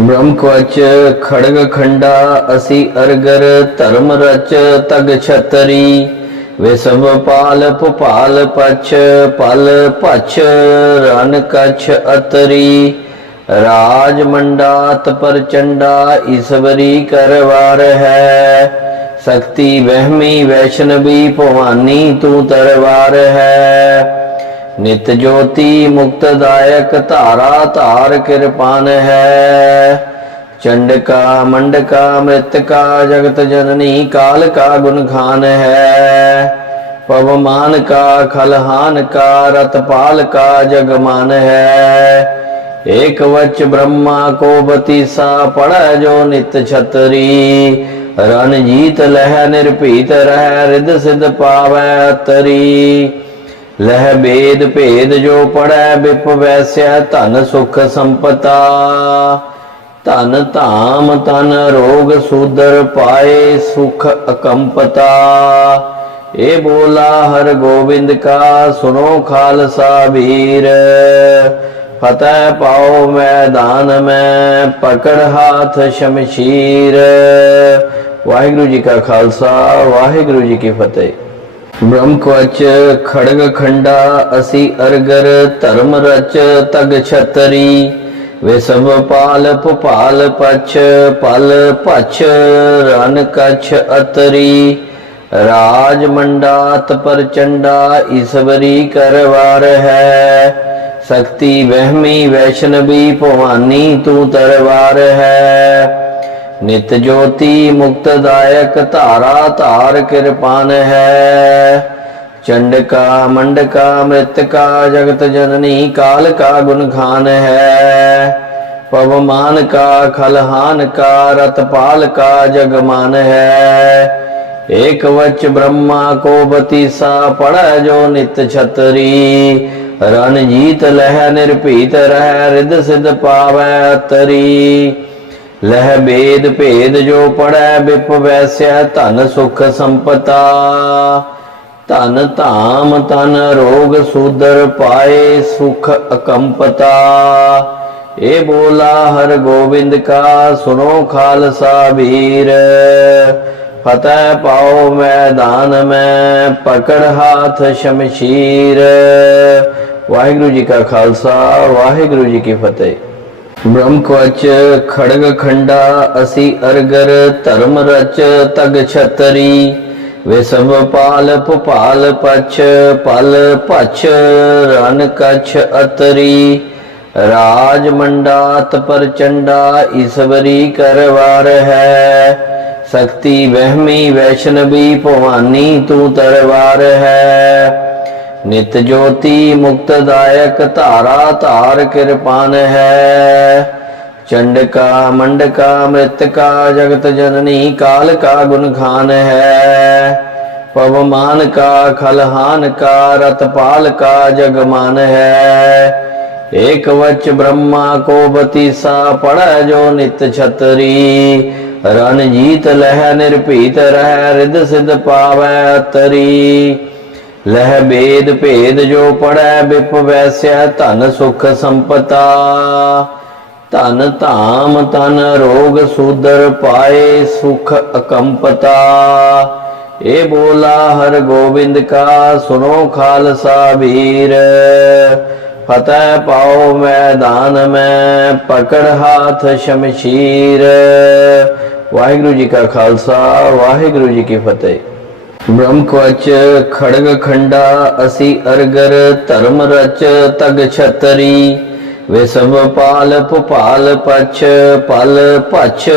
ਬ੍ਰਹਮ ਕਵਚ ਖੜਗ ਖੰਡਾ, ਅਸੀਂ ਅਰਗਰ ਧਰਮ ਰਚ ਤਗ ਛਤਰੀ। ਵੇ ਸਭ ਪਾਲ ਭੁਪਾਲ ਪਛ, ਪਲ ਪਛ ਰਨ ਕਛ ਅਤਰੀ। ਰਾਜ ਮੰਡਾਤ ਪ੍ਰਚੰਡਾ ਈਸ਼ਵਰੀ ਕਰਵਾਰ ਹੈ। ਸ਼ਕਤੀ ਵਹਿਮੀ ਵੈਸ਼ਨਵੀ ਭਵਾਨੀ ਤੂੰ ਤਰਵਾਰ ਹੈ। ਨਿਤ ਜੋਤੀ ਮੁਕਤਦਾਇਕ ਧਾਰਾ ਧਾਰ ਕਿਰਪਾਨ ਹੈ। ਚੰਡਕਾ, ਮੰਡਕਾ, ਮ੍ਰਿਤਕਾ, ਜਗਤ ਜਨਨੀ ਕਾਲ ਕਾ ਗੁਣ ਖਾਨ ਹੈ। ਪਵਮਾਨ ਕਾ ਖਲਹਾਨ ਕਾ ਰਤਪਾਲ ਕਾ ਜਗਮਾਨ ਹੈ। ਏਕ ਵਚ ਬ੍ਰਹਮਾ, ਕੋ ਬਤੀਸਾ ਪੜੈ ਜੋ ਨਿਤ ਛਤਰੀ। ਰਣਜੀਤ ਲਹਿ ਨਿਰਭੀਤ ਰਹਿ ਰਿਦ ਸਿਧ ਪਾਵੈ ਤਰੀ ਲਹਿ ਬੇਦ ਭੇਦ ਜੋ ਪੜੈ ਬਿਪ ਵੈਸੈ ਧਨ ਸੁਖ ਸੰਪਤਾ। ਧਨ ਧਾਮ ਤਨ ਰੋਗ ਸੂਦਰ ਪਾਏ ਸੁਖ ਅਕੰਪਤਾ। ਏ ਬੋਲਾ ਹਰ ਗੋਬਿੰਦ ਕਾ ਸੁਨੋ ਖਾਲਸਾ ਵੀਰ। ਫਤਿਹ ਪਾਓ ਮੈਦਾਨ ਮੈਂ ਪਕੜ ਹਾਥ ਸ਼ਮਸ਼ੀਰ। ਵਾਹਿਗੁਰੂ ਜੀ ਕਾ ਖਾਲਸਾ, ਵਾਹਿਗੁਰੂ ਜੀ ਕੀ ਫਤਿਹ। ਬ੍ਰਹਮ ਕਵਚ, ਖੜਗ ਖੰਡਾ, ਅਸੀਂ ਅਰਗਰ, ਧਰਮ ਰਚ, ਤਗ ਛਤਰੀ। ਵੇ ਸਭ ਪਾਲ, ਭੁਪਾਲ ਪਛ, ਪਲ ਪਛ ਰਨ ਕਛ ਅਤਰੀ। ਰਾਜ ਮੰਡਾਤ ਪ੍ਰਚੰਡਾ, ਈਸ਼ਵਰੀ ਕਰਵਾਰ ਹੈ। ਸ਼ਕਤੀ ਵਹਿਮੀ ਵੈਸ਼ਨਵੀ, ਭਵਾਨੀ ਤੂੰ ਤਰਵਾਰ ਹੈ। ਨਿਤ ਜੋਤੀ ਮੁਕਤਦਾਇਕ ਧਾਰਾ ਧਾਰ ਕਿਰਪਾਨ ਹੈ। ਚੰਡਕਾ, ਮੰਡਕਾ, ਮ੍ਰਿਤਕਾ, ਜਗਤ ਜਨਨੀ ਕਾਲ ਕਾ ਗੁਣ ਖਾਨ ਹੈ। ਪਵਮਾਨ ਕਾ ਖਲਹਾਨ ਕਾ ਰਤਪਾਲ ਕਾ ਜਗਮਾਨ ਹੈ। ਏਕ ਵਚ ਬ੍ਰਹਮਾ, ਕੋ ਬਤੀਸਾ ਪੜੈ ਜੋ ਨਿਤ ਛਤਰੀ। ਰਣਜੀਤ ਲਹਿ ਨਿਰਭੀਤ ਰਹਿ ਰਿਦ ਸਿਧ ਪਾਵੈ ਤਰੀ ਲਹਿ ਬੇਦ ਭੇਦ ਜੋ ਪੜੈ ਬਿਪ ਵੈਸੈ ਧਨ ਸੁਖ ਸੰਪਤਾ। ਧਨ ਧਾਮ ਤਨ ਰੋਗ ਸੂਦਰ ਪਾਏ ਸੁਖ ਅਕੰਪਤਾ। ਏ ਬੋਲਾ ਹਰ ਗੋਬਿੰਦ ਕਾ ਸੁਨੋ ਖਾਲਸਾ ਵੀਰ। ਫਤਿਹ ਪਾਓ ਮੈਦਾਨ ਮੈਂ ਪਕੜ ਹਾਥ ਸ਼ਮਸ਼ੀਰ। ਵਾਹਿਗੁਰੂ ਜੀ ਕਾ ਖਾਲਸਾ, ਵਾਹਿਗੁਰੂ ਜੀ ਕੀ ਫਤਿਹ। ਬ੍ਰਹਮ ਕਵਚ, ਖੜਗ ਖੰਡਾ, ਅਸੀਂ ਅਰਗਰ, ਧਰਮ ਰਚ, ਤਗ ਛਤਰੀ। ਵੇ ਸਭ ਪਾਲ ਭੁਪਾਲ ਪਛ, ਪਲ ਪਛ ਰਨ ਕਛ ਅਤਰੀ। ਰਾਜ ਮੰਡਾਤ ਪ੍ਰਚੰਡਾ ਈਸ਼ਵਰੀ ਕਰਵਾਰ ਹੈ। ਸ਼ਕਤੀ ਵਹਿਮੀ ਵੈਸ਼ਨਵੀ, ਭਵਾਨੀ ਤੂੰ ਤਰਵਾਰ ਹੈ। ਨਿਤ ਜੋਤੀ ਮੁਕਤਦਾਇਕ ਧਾਰਾ ਧਾਰ ਕਿਰਪਾਨ ਹੈ ਚੰਡਕਾ, ਮੰਡਕਾ, ਮ੍ਰਿਤਕਾ, ਜਗਤ ਜਨਨੀ ਕਾਲ ਕਾ ਗੁਣ ਖਾਨ ਹੈ। ਪਵਮਾਨ ਕਾ ਖਲਹਾਨ ਕਾ ਰਤਪਾਲ ਕਾ ਜਗਮਾਨ ਹੈ। ਏਕ ਵਚ ਬ੍ਰਹਮਾ, ਕੋ ਬਤੀਸਾ ਪੜੈ ਜੋ ਨਿਤ ਛਤਰੀ। ਰਣਜੀਤ ਲਹਿ ਨਿਰਭੀਤ ਰਹਿ ਰਿਦ ਸਿਧ ਪਾਵੈ ਤਰੀ ਲਹਿ ਬੇਦ ਭੇਦ ਜੋ ਪੜੈ ਬਿਪ ਵੈਸੈ ਧਨ ਸੁਖ ਸੰਪਤਾ। ਧਨ ਧਾਮ ਤਨ ਰੋਗ ਸੂਦਰ ਪਾਏ ਸੁਖ ਅਕੰਪਤਾ। ਏ ਬੋਲਾ ਹਰ ਗੋਬਿੰਦ ਕਾ ਸੁਨੋ ਖਾਲਸਾ ਵੀਰ। ਫਤਿਹ ਪਾਓ ਮੈਦਾਨ ਮੈਂ ਪਕੜ ਹਾਥ ਸ਼ਮਸ਼ੀਰ। ਵਾਹਿਗੁਰੂ ਜੀ ਕਾ ਖਾਲਸਾ, ਵਾਹਿਗੁਰੂ ਜੀ ਕੀ ਫਤਿਹ। ਬ੍ਰਹਮ ਕਵਚ ਖੜਗ ਖੰਡਾ, ਅਸੀਂ ਅਰਗਰ ਧਰਮ ਰਚ ਤਗ ਛਤਰੀ। ਵੇ ਸਭ ਪਾਲ ਭੁਪਾਲ ਪਛ, ਪਲ ਪਛ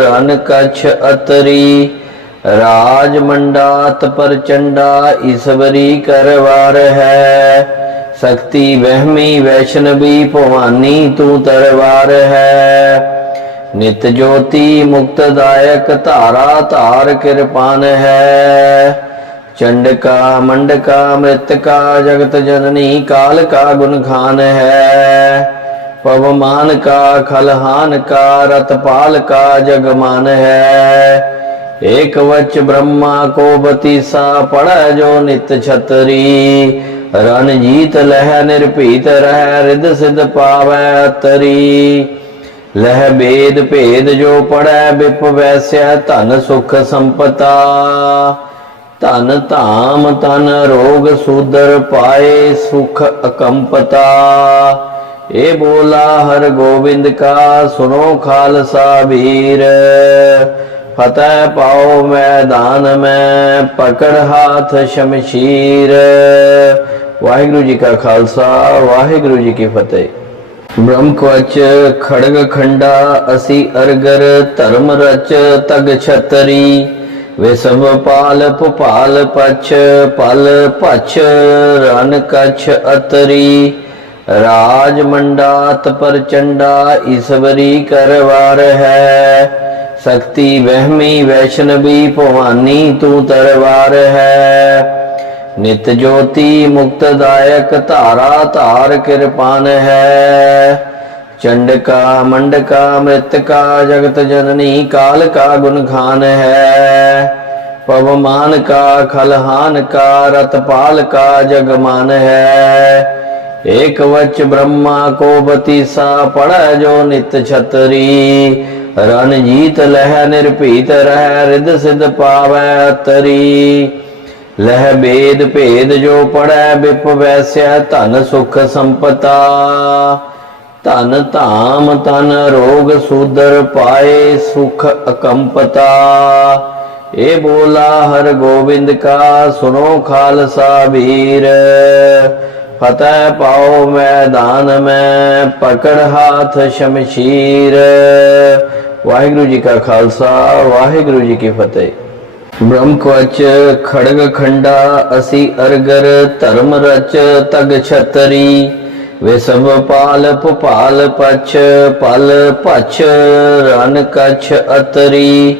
ਰਨ ਕਛ ਅਤਰੀ। ਰਾਜ ਮੰਡਾਤ ਪ੍ਰਚੰਡਾ, ਈਸ਼ਵਰੀ ਕਰਵਾਰ ਹੈ। ਸ਼ਕਤੀ ਵਹਿਮੀ ਵੈਸ਼ਨਵੀ ਭਵਾਨੀ ਤੂੰ ਤਰਵਾਰ ਹੈ। ਨਿਤ ਜੋਤੀ ਮੁਕਤਦਾਇਕ ਧਾਰਾ ਧਾਰ ਕਿਰਪਾਨ ਹੈ। ਚੰਡਕਾ, ਮੰਡਕਾ, ਮ੍ਰਿਤਕਾ, ਜਗਤ ਜਨਨੀ ਕਾਲ ਕਾ ਗੁਣ ਖਾਨ ਹੈ। ਪਵਮਾਨ ਕਾ ਖਲਹਾਨ ਕਾ ਰਤਪਾਲ ਕਾ ਜਗਮਾਨ ਹੈ। ਏਕ ਵਚ ਬ੍ਰਹਮਾ, ਕੋ ਬਤੀਸਾ ਪੜੈ ਜੋ ਨਿਤ ਛਤਰੀ। ਰਣਜੀਤ ਲਹਿ ਨਿਰਭੀਤ ਰਹਿ ਰਿਦ ਸਿਧ ਪਾਵੈ ਤਰੀ ਲਹਿ ਬੇਦ ਭੇਦ ਜੋ ਪੜੈ ਬਿਪ ਵੈਸੈ ਧਨ ਸੁਖ ਸੰਪਤਾ। ਧਨ ਧਾਮ ਤਨ ਰੋਗ ਸੂਦਰ ਪਾਏ ਸੁਖ ਅਕੰਪਤਾ। ਏ ਬੋਲਾ ਹਰ ਗੋਬਿੰਦ ਕਾ ਸੁਨੋ ਖਾਲਸਾ ਵੀਰ। ਫਤਿਹ ਪਾਓ ਮੈਦਾਨ ਮੈਂ ਪਕੜ ਹਾਥ ਸ਼ਮਸ਼ੀਰ। ਵਾਹਿਗੁਰੂ ਜੀ ਕਾ ਖਾਲਸਾ, ਵਾਹਿਗੁਰੂ ਜੀ ਕੀ ਫਤਿਹ। ਬ੍ਰਹਮ ਕਵਚ, ਖੜਗ ਖੰਡਾ, ਅਸੀਂ ਅਰਗਰ, ਧਰਮ ਰਚ, ਤਗ ਛਤਰੀ। ਵੇ ਸਭ ਪਾਲ, ਭੁਪਾਲ ਪਛ, ਪਲ ਪਛ ਰਨ ਕਛ ਅਤਰੀ। ਰਾਜ ਮੰਡਾਤ ਪ੍ਰਚੰਡਾ, ਈਸ਼ਵਰੀ ਕਰਵਾਰ ਹੈ। ਸ਼ਕਤੀ ਵਹਿਮੀ ਵੈਸ਼ਨਵੀ, ਭਵਾਨੀ ਤੂੰ ਤਰਵਾਰ ਹੈ। ਨਿਤ ਜੋਤੀ ਮੁਕਤਦਾਇਕ ਧਾਰਾ ਧਾਰ ਕਿਰਪਾਨ ਹੈ। ਚੰਡਕਾ, ਮੰਡਕਾ, ਮ੍ਰਿਤਕਾ, ਜਗਤ ਜਨਨੀ ਕਾਲ ਕਾ ਗੁਣ ਖਾਨ ਹੈ। ਪਵਮਾਨ ਕਾ ਖਲਹਾਨ ਕਾ ਰਤਪਾਲ ਕਾ ਜਗਮਾਨ ਹੈ। ਏਕ ਵਚ ਬ੍ਰਹਮਾ ਕੋ ਬਤੀਸਾ ਪੜੈ ਜੋ ਨਿਤ ਛਤਰੀ। ਰਣਜੀਤ ਲਹਿ ਨਿਰਭੀਤ ਰਹਿ ਰਿਦ ਸਿਧ ਪਾਵੈ ਤਰੀ ਲਹਿ ਬੇਦ ਭੇਦ ਜੋ ਪੜੈ ਬਿਪ ਵੈਸੈ ਧਨ ਸੁਖ ਸੰਪਤਾ। ਧਨ ਧਾਮ ਤਨ ਰੋਗ ਸੂਦਰ ਪਾਏ ਸੁਖ ਅਕੰਪਤਾ। ਏ ਬੋਲਾ ਹਰ ਗੋਬਿੰਦ ਕਾ ਸੁਨੋ ਖਾਲਸਾ ਵੀਰ। ਫਤਿਹ ਪਾਓ ਮੈਦਾਨ ਮੈਂ ਪਕੜ ਹਾਥ ਸ਼ਮਸ਼ੀਰ। ਵਾਹਿਗੁਰੂ ਜੀ ਕਾ ਖਾਲਸਾ, ਵਾਹਿਗੁਰੂ ਜੀ ਕੀ ਫਤਿਹ। ਬ੍ਰਹਮ ਕਵਚ, ਖੜਗ ਖੰਡਾ, ਅਸੀਂ ਅਰਗਰ, ਧਰਮ ਰਚ, ਤਗ ਛਤਰੀ। ਵੇ ਸਭ ਪਾਲ ਭੁਪਾਲ ਪਛ, ਪਲ ਪਛ ਰਨ ਕਛ ਅਤਰੀ।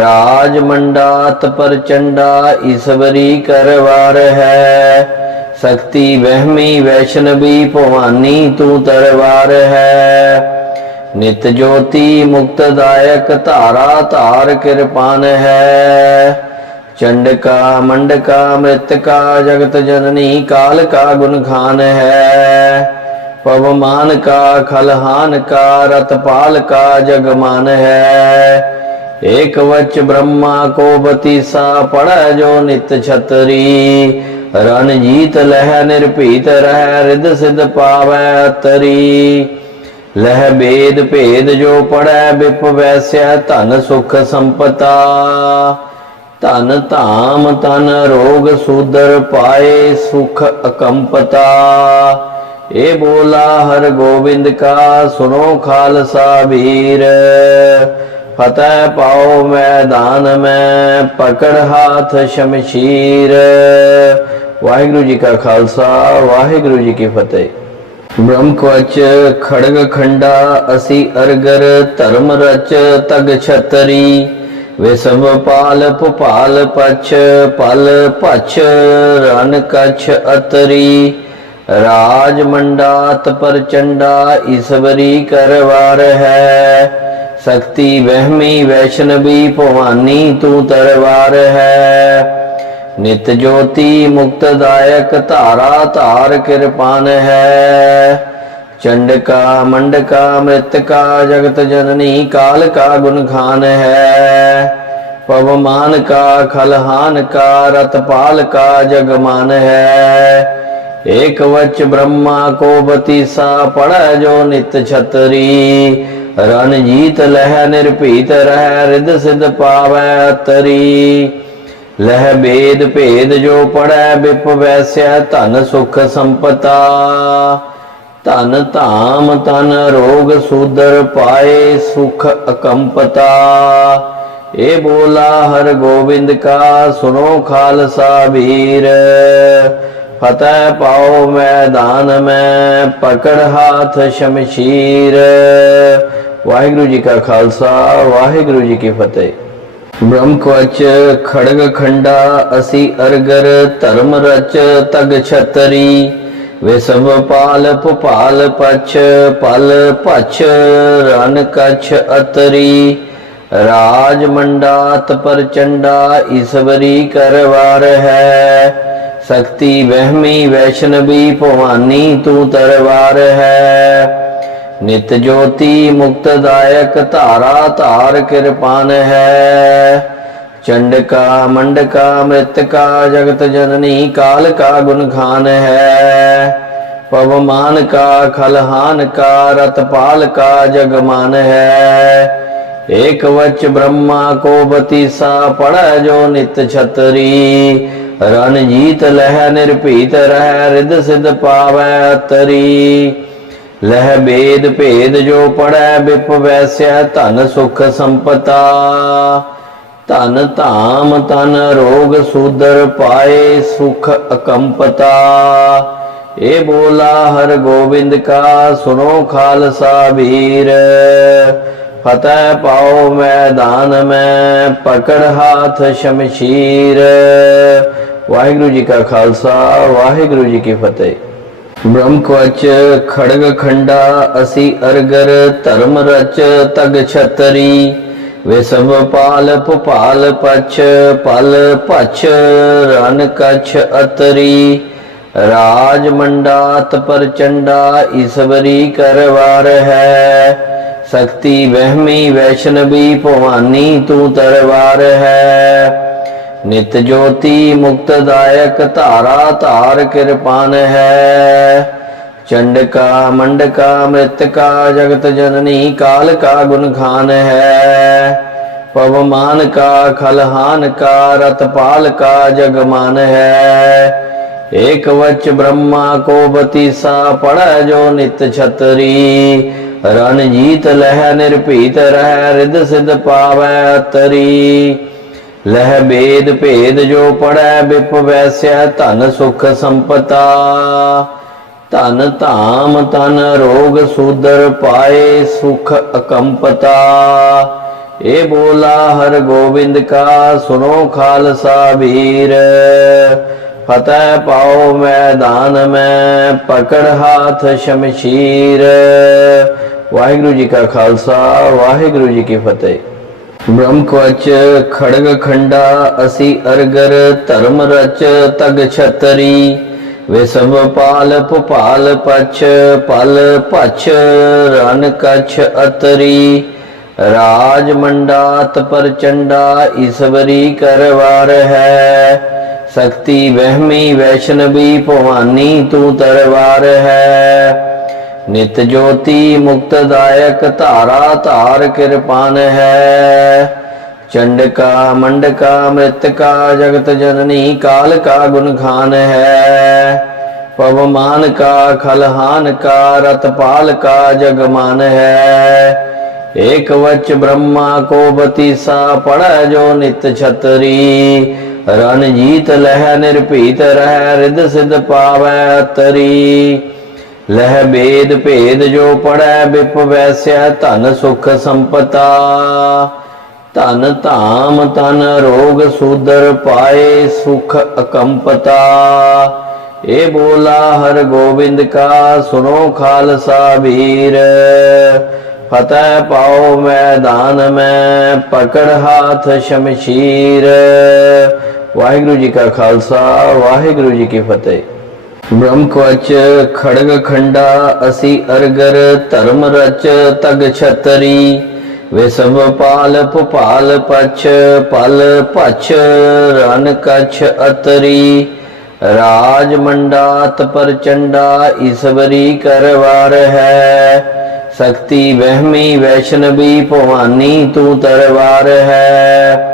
ਰਾਜ ਮੰਡਾਤ ਪ੍ਰਚੰਡਾ ਈਸ਼ਵਰੀ ਕਰਵਾਰ ਹੈ। ਸ਼ਕਤੀ ਵਹਿਮੀ ਵੈਸ਼ਨਵੀ ਭਵਾਨੀ, ਤੂੰ ਤਰਵਾਰ ਹੈ। ਨਿਤ ਜੋਤੀ ਮੁਕਤਦਾਇਕ ਧਾਰਾ ਧਾਰ ਕਿਰਪਾਨ ਹੈ ਚੰਡਕਾ, ਮੰਡਕਾ, ਮ੍ਰਿਤਕਾ, ਜਗਤ ਜਨਨੀ ਕਾਲ ਕਾ ਗੁਣ ਖਾਨ ਹੈ। ਪਵਮਾਨ ਕਾ ਖਲਹਾਨ ਕਾ ਰਤਪਾਲ ਕਾ ਜਗਮਾਨ ਹੈ। ਏਕ ਵਚ ਬ੍ਰਹਮਾ, ਕੋ ਬਤੀਸਾ ਪੜੈ ਜੋ ਨਿਤ ਛਤਰੀ। ਰਣਜੀਤ ਲਹਿ ਨਿਰਭੀਤ ਰਹਿ ਰਿਦ ਸਿਧ ਪਾਵੈ ਅਤਰੀ। ਲਹਿ ਬੇਦ ਭੇਦ ਜੋ ਪੜੈ ਬਿਪ ਵੈਸੈ ਧਨ ਸੁਖ ਸੰਪਤਾ। ਧਨ ਧਾਮ ਤਨ ਰੋਗ ਸੂਦਰ ਪਾਏ ਸੁਖ ਅਕੰਪਤਾ। ਏ ਬੋਲਾ ਹਰ ਗੋਬਿੰਦ ਕਾ ਸੁਨੋ ਖਾਲਸਾ ਵੀਰ। ਫਤਿਹ ਪਾਓ ਮੈਦਾਨ ਮੈਂ ਪਕੜ ਹਾਥ ਸ਼ਮਸ਼ੀਰ। ਵਾਹਿਗੁਰੂ ਜੀ ਕਾ ਖਾਲਸਾ, ਵਾਹਿਗੁਰੂ ਜੀ ਕੀ ਫਤਿਹ। ਬ੍ਰਹਮ ਕਵਚ ਖੜਗ ਖੰਡਾ, ਅਸੀਂ ਅਰਗਰ ਧਰਮ ਰਚ ਤਗ ਛਤਰੀ। ਵੇ ਸਭ ਪਾਲ ਭੁਪਾਲ ਪਛ, ਪਲ ਪਛ ਰਨ ਕਛ ਅਤਰੀ। ਰਾਜ ਮੰਡਾਤ ਪ੍ਰਚੰਡਾ ਈਸ਼ਵਰੀ ਕਰਵਾਰ ਹੈ। ਸ਼ਕਤੀ ਵਹਿਮੀ ਵੈਸ਼ਨਵੀ ਭਵਾਨੀ, ਤੂੰ ਤਰਵਾਰ ਹੈ। ਨਿਤ ਜੋਤੀ ਮੁਕਤਦਾਇਕ ਧਾਰਾ ਧਾਰ ਕਿਰਪਾਨ ਹੈ ਚੰਡਕਾ ਮੰਡਕਾ ਮ੍ਰਿਤਕਾ ਜਗਤ ਜਨਨੀ ਕਾਲ ਕਾ ਗੁਣ ਖਾਨ ਹੈ। ਪਵਮਾਨ ਕਾ ਖਲਹਾਨ ਕਾ ਰਤਪਾਲ ਕਾ ਜਗਮਾਨ ਹੈ। ਏਕ ਵਚ ਬ੍ਰਹਮਾ ਕੋ ਬਤੀਸਾ ਪੜੈ ਜੋ ਨਿਤ ਛਤਰੀ। ਰਣਜੀਤ ਲਹਿ ਨਿਰਭੀਤ ਰਹਿ ਰਿਦ ਸਿਧ ਪਾਵੈ ਅਤਰੀ। ਲਹਿ ਬੇਦ ਭੇਦ ਜੋ ਪੜੈ ਬਿਪ ਵੈਸੈ ਧਨ ਸੁਖ ਸੰਪਤਾ। ਧਨ ਧਾਮ ਤਨ ਰੋਗ ਸੂਦਰ ਪਾਏ ਸੁਖ ਅਕੰਪਤਾ। ਏ ਬੋਲਾ ਹਰ ਗੋਬਿੰਦ ਕਾ ਸੁਨੋ ਖਾਲਸਾ ਵੀਰ। ਫਤਿਹ ਪਾਓ ਮੈਦਾਨ ਮੈਂ ਪਕੜ ਹਾਥ ਸ਼ਮਸ਼ੀਰ। ਵਾਹਿਗੁਰੂ ਜੀ ਕਾ ਖਾਲਸਾ, ਵਾਹਿਗੁਰੂ ਜੀ ਕੀ ਫਤਿਹ। ਬ੍ਰਹਮ ਕਵਚ, ਖੜਗ ਖੰਡਾ, ਅਸੀਂ ਅਰਗਰ, ਧਰਮ ਰਚ, ਤਗ ਛਤਰੀ। ਵੇ ਪਾਲ, ਭੁਪਾਲ ਪਛ, ਪਲ ਪਛ ਰਨ ਕਛ ਅਤਰੀ। ਰਾਜ ਮੰਡਾਤ ਪ੍ਰਚੰਡਾ, ਈਸ਼ਵਰੀ ਕਰਵਾਰ ਹੈ। ਸ਼ਕਤੀ ਵਹਿਮੀ ਵੈਸ਼ਨਵੀ, ਭਵਾਨੀ ਤੂੰ ਤਰਵਾਰ ਹੈ। ਨਿਤ ਜੋਤੀ ਮੁਕਤਦਾਇਕ ਧਾਰਾ ਧਾਰ ਕਿਰਪਾਨ ਹੈ। ਚੰਡਕਾ, ਮੰਡਕਾ, ਮ੍ਰਿਤਕਾ, ਜਗਤ ਜਨਨੀ ਕਾਲ ਕਾ ਗੁਣ ਖਾਨ ਹੈ। ਪਵਮਾਨ ਕਾ ਖਲਹਾਨ ਕਾ ਰਤਪਾਲ ਕਾ ਜਗਮਾਨ ਹੈ। ਏਕ ਵਚ ਬ੍ਰਹਮਾ ਕੋ ਬਤੀਸਾ ਪੜੈ ਜੋ ਨਿਤ ਛਤਰੀ। ਰਣਜੀਤ ਲਹਿ ਨਿਰਭੀਤ ਰਹਿ ਰਿਦ ਸਿਧ ਪਾਵੈ ਤਰੀ ਲਹਿ ਬੇਦ ਭੇਦ ਜੋ ਪੜੈ ਬਿਪ ਵੈਸੈ ਧਨ ਸੁਖ ਸੰਪਤਾ। ਧਨ ਧਾਮ ਤਨ ਰੋਗ ਸੂਦਰ ਪਾਏ ਸੁਖ ਅਕੰਪਤਾ। ਏ ਬੋਲਾ ਹਰ ਗੋਬਿੰਦ ਕਾ ਸੁਨੋ ਖਾਲਸਾ ਵੀਰ। ਫਤਿਹ ਪਾਓ ਮੈਦਾਨ ਮੈਂ ਪਕੜ ਹਾਥ ਸ਼ਮਸ਼ੀਰ। ਵਾਹਿਗੁਰੂ ਜੀ ਕਾ ਖਾਲਸਾ, ਵਾਹਿਗੁਰੂ ਜੀ ਕੀ ਫਤਿਹ। ਬ੍ਰਹਮ ਕਵਚ, ਖੜਗ ਖੰਡਾ, ਅਸੀ ਅਰਗਰ, ਧਰਮ ਰਚ, ਤਗ ਛਤਰੀ। ਵੇ ਸਭ ਪਾਲ ਭੁਪਾਲ ਪਛ, ਪਲ ਪਛ ਰਨ ਕਛ ਅਤਰੀ। ਰਾਜ ਮੰਡਾਤ ਪ੍ਰਚੰਡਾ ਈਸ਼ਵਰੀ ਕਰਵਾਰ ਹੈ। ਸ਼ਕਤੀ ਵਹਿਮੀ ਵੈਸ਼ਨਵੀ, ਭਵਾਨੀ ਤੂੰ ਤਰਵਾਰ ਹੈ। ਨਿਤ ਜੋਤੀ ਮੁਕਤਦਾਇਕ ਧਾਰਾ ਧਾਰ ਕਿਰਪਾਨ ਹੈ ਚੰਡਕਾ, ਮੰਡਕਾ, ਮ੍ਰਿਤਕਾ, ਜਗਤ ਜਨਨੀ ਕਾਲ ਕਾ ਗੁਣ ਖਾਨ ਹੈ। ਪਵਮਾਨ ਕਾ ਖਲਹਾਨ ਕਾ ਰਤਪਾਲ ਕਾ ਜਗਮਾਨ ਹੈ। ਏਕ ਵਚ ਬ੍ਰਹਮਾ, ਕੋ ਬਤੀਸਾ ਪੜੈ ਜੋ ਨਿਤ ਛਤਰੀ। ਰਣਜੀਤ ਲਹਿ ਨਿਰਭੀਤ ਰਹਿ ਰਿਦ ਸਿਧ ਪਾਵੈ ਅਤਰੀ। ਲਹਿ ਬੇਦ ਭੇਦ ਜੋ ਪੜੈ ਬਿਪ ਵੈਸੈ ਧਨ ਸੁਖ ਸੰਪਤਾ। ਧਨ ਧਾਮ ਤਨ ਰੋਗ ਸੂਦਰ ਪਾਏ ਸੁਖ ਅਕੰਪਤਾ। ਏ ਬੋਲਾ ਹਰ ਗੋਬਿੰਦ ਕਾ ਸੁਨੋ ਖਾਲਸਾ ਵੀਰ। ਫਤਿਹ ਪਾਓ ਮੈਦਾਨ ਮੈਂ ਪਕੜ ਹਾਥ ਸ਼ਮਸ਼ੀਰ। ਵਾਹਿਗੁਰੂ ਜੀ ਕਾ ਖਾਲਸਾ, ਵਾਹਿਗੁਰੂ ਜੀ ਕੀ ਫਤਿਹ। ਬ੍ਰਹਮ ਕਵਚ, ਖੜਗ ਖੰਡਾ, ਅਸੀਂ ਅਰਗਰ, ਧਰਮ ਰਚ, ਤਗ ਛਤਰੀ। ਵੇ ਸਭ ਪਾਲ, ਭੁਪਾਲ ਪਛ, ਪਲ ਪਛ ਰਨ ਕਛ ਅਤਰੀ। ਰਾਜ ਮੰਡਾਤ ਪ੍ਰਚੰਡਾ, ਈਸ਼ਵਰੀ ਕਰਵਾਰ ਹੈ। ਸ਼ਕਤੀ ਵਹਿਮੀ, ਵੈਸ਼ਨਵੀ, ਭਵਾਨੀ ਤੂੰ ਤਰਵਾਰ ਹੈ। ਨਿਤ ਜੋਤੀ ਮੁਕਤਦਾਇਕ ਧਾਰਾ ਧਾਰ ਕਿਰਪਾਨ ਹੈ ਚੰਡਕਾ ਮੰਡਕਾ ਮ੍ਰਿਤਕਾ ਜਗਤ ਜਨਨੀ ਕਾਲ ਕਾ ਗੁਣ ਖਾਨ ਹੈ। ਪਵਮਾਨ ਕਾ ਖਲਹਾਨ ਕਾ ਰਤਪਾਲ ਕਾ ਜਗਮਾਨ ਹੈ। ਏਕ ਵਚ ਬ੍ਰਹਮਾ ਕੋ ਬਤੀਸਾ ਪੜੈ ਜੋ ਨਿਤ ਛਤਰੀ। ਰਣਜੀਤ ਲਹਿ ਨਿਰਭੀਤ ਰਹਿ ਰਿਦ ਸਿਧ ਪਾਵੈ ਅਤਰੀ। ਲਹਿ ਬੇਦ ਭੇਦ ਜੋ ਪੜੈ ਬਿਪ ਵੈਸੈ ਧਨ ਸੁਖ ਸੰਪਤਾ। ਧਨ ਧਾਮ ਤਨ ਰੋਗ ਸੂਦਰ ਪਾਏ ਸੁਖ ਅਕੰਪਤਾ। ਏ ਬੋਲਾ ਹਰ ਗੋਬਿੰਦ ਕਾ ਸੁਨੋ ਖਾਲਸਾ ਵੀਰ। ਫਤਿਹ ਪਾਓ ਮੈਦਾਨ ਮੈਂ ਪਕੜ ਹਾਥ ਸ਼ਮਸ਼ੀਰ। ਵਾਹਿਗੁਰੂ ਜੀ ਕਾ ਖਾਲਸਾ, ਵਾਹਿਗੁਰੂ ਜੀ ਕੀ ਫਤਿਹ। ਬ੍ਰਹਮ ਕਵਚ, ਖੜਗ ਖੰਡਾ, ਅਸੀਂ ਅਰਗਰ, ਧਰਮ ਰਚ, ਤਗ ਛਤਰੀ। ਵੇ ਪਾਲ ਭੁਪਾਲ ਪਛ, ਪਲ ਪਛ ਰਨ ਕਛ ਅਤਰੀ। ਰਾਜ ਮੰਡਾਤ ਪ੍ਰਚੰਡਾ, ਈਸ਼ਵਰੀ ਕਰਵਾਰ ਹੈ। ਸ਼ਕਤੀ ਵਹਿਮੀ ਵੈਸ਼ਨਵੀ, ਭਵਾਨੀ ਤੂੰ ਤਰਵਾਰ ਹੈ।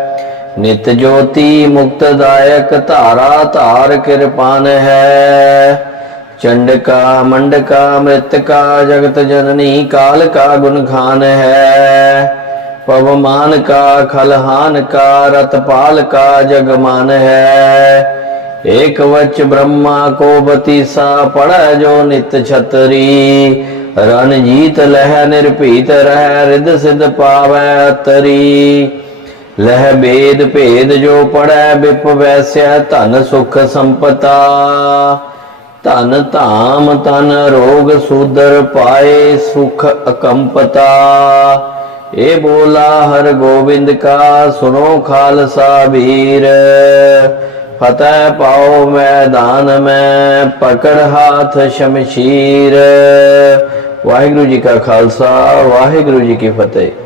ਨਿਤ ਜੋਤੀ ਮੁਕਤਦਾਇਕ ਧਾਰਾ ਧਾਰ ਕਿਰਪਾਨ ਹੈ। ਚੰਡਕਾ, ਮੰਡਕਾ, ਮ੍ਰਿਤਕਾ, ਜਗਤ ਜਨਨੀ ਕਾਲ ਕਾ ਗੁਣ ਖਾਨ ਹੈ। ਪਵਮਾਨ ਕਾ ਖਲਹਾਨ ਕਾ ਰਤਪਾਲ ਕਾ ਜਗਮਾਨ ਹੈ। ਏਕ ਵਚ ਬ੍ਰਹਮਾ, ਕੋ ਬਤੀਸਾ ਪੜੈ ਜੋ ਨਿਤ ਛਤਰੀ। ਰਣਜੀਤ ਲਹਿ ਨਿਰਭੀਤ ਰਹਿ ਰਿਦ ਸਿਧ ਪਾਵੈ ਤਰੀ ਲਹਿ ਬੇਦ ਭੇਦ ਜੋ ਪੜੈ ਬਿਪ ਵੈਸੈ ਧਨ ਸੁਖ ਸੰਪਤਾ। ਧਨ ਧਾਮ ਤਨ ਰੋਗ ਸੂਦਰ ਪਾਏ ਸੁਖ ਅਕੰਪਤਾ। ਏ ਬੋਲਾ ਹਰ ਗੋਬਿੰਦ ਕਾ ਸੁਨੋ ਖਾਲਸਾ ਵੀਰ। ਫਤਿਹ ਪਾਓ ਮੈਦਾਨ ਮੈਂ ਪਕੜ ਹਾਥ ਸ਼ਮਸ਼ੀਰ। ਵਾਹਿਗੁਰੂ ਜੀ ਕਾ ਖਾਲਸਾ, ਵਾਹਿਗੁਰੂ ਜੀ ਕੀ ਫਤਿਹ।